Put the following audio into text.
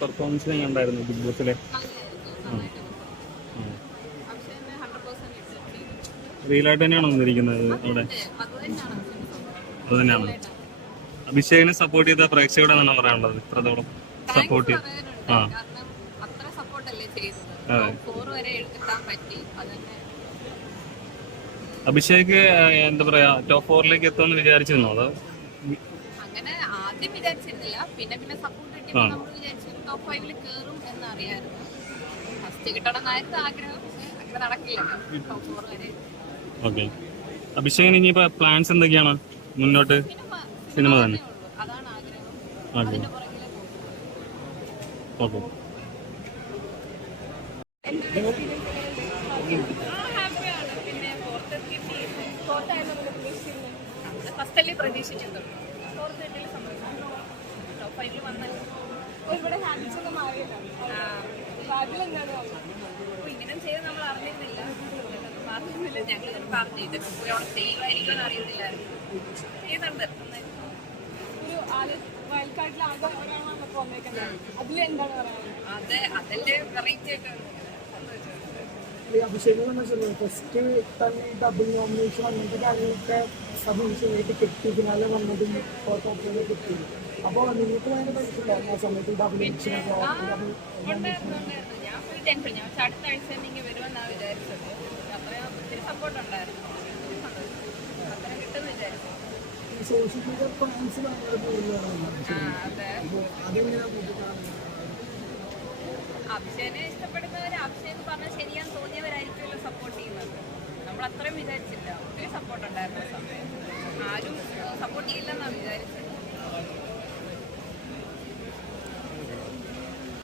Performance എങ്ങനെ ഉണ്ടായിരുന്നു big ബോസിലെ റിയലായിട്ട് തന്നെയാണോ വന്നിരിക്കുന്നത് അവിടെ? അത് തന്നെയാണ് അഭിഷേകിനെ സപ്പോർട്ട് ചെയ്ത പ്രേക്ഷകരോട് എന്നാണ് പറയാനുള്ളത്? ഇത്രത്തോളം സപ്പോർട്ട് ചെയ്ത്. ആ. അഭിഷേക് എന്താ പറയാ ടോപ്പ് ഫോറിലേക്ക് എത്തുമെന്ന് വിചാരിച്ചിരുന്നോ? അതോ? അങ്ങനെ ആദ്യം വിചാരിച്ചിരുന്നില്ല. പിന്നെ പിന്നെ സപ്പോർട്ട് ടോപ്പ് കേറും എന്ന് അറിയാമായിരുന്നു ഫസ്റ്റ് കിട്ടണം എന്നായിരുന്നു ആഗ്രഹം പക്ഷേ അങ്ങനെ നടക്കില്ല. ടോപ്പ് ഫോർ വരെ. ഓക്കെ. അഭിഷേകിന് ഇനിയിപ്പോ പ്ലാൻസ് എന്തൊക്കെയാണ് മുന്നോട്ട്? സിനിമ തന്നെ. അതാണ് ആഗ്രഹം. ഓക്കെ. പ്രതീക്ഷിച്ചത് ഫോർത്ത് ടോപ്പ് ഫൈവിൽ വന്നല്ലോ. ഇവിടെ ഹാബിറ്റ്സ് ഒന്നും അപ്പൊ ഇങ്ങനെ ചെയ്ത് നമ്മൾ അറിഞ്ഞിരുന്നില്ല. പറഞ്ഞിരുന്നില്ല ഞങ്ങൾ ഇങ്ങനെ പറഞ്ഞു. ഇതൊക്കെ പോയി അവിടെ അറിയുന്നില്ലായിരുന്നു. ഒരു ഒരാളാണ് വന്നേക്കുന്നത്. അതിലെന്താണ് പറയാനുള്ളത്? അത് അതല്ലേ വെറൈറ്റി ആയിട്ട് അഭിഷേകം എന്ന് ഫസ്റ്റ് തന്നെ ഡബിൾ നോമിനേഷൻ അങ്ങനത്തെ കാര്യങ്ങളൊക്കെ അഭിഷേകമായിട്ട് കിട്ടി. പിന്നാലെ വന്നതും ടോപ്പിൽ കിട്ടി. അപ്പോൾ നിങ്ങൾക്ക് ഭയങ്കര പൈസയില്ലായിരുന്നു ആ സമയത്ത് ഡബിൾ ഇലക്ഷനൊക്കെ ഡബിൾ അടുത്ത ആഴ്ച വരുമെന്നാണ് വിചാരിച്ചത്. അത്രയും ഒത്തിരി സപ്പോർട്ട് ഉണ്ടായിരുന്നു. അത്രയും കിട്ടുമെന്ന് വിചാരിച്ചു. സോഷ്യൽ മീഡിയ ഭയങ്കര കൂടുതലാണ്. ആ അപ്പോൾ അതെങ്ങനെയാണ് കൂട്ടിക്കാണുന്നത്? അഭിഷേനെ ഇഷ്ടപ്പെടുന്നവർ അഭിഷേക് പറഞ്ഞ ശരിയാന്ന് തോന്നിയവരായിരിക്കുമല്ലോ സപ്പോർട്ട് ചെയ്യുന്നത്. നമ്മൾ അത്രയും വിചാരിച്ചില്ല. ഒത്തിരി സപ്പോർട്ട് ഉണ്ടായിരുന്നു സമയത്ത് ആരും സപ്പോർട്ട് ചെയ്യില്ലെന്നാണ് വിചാരിച്ചത്.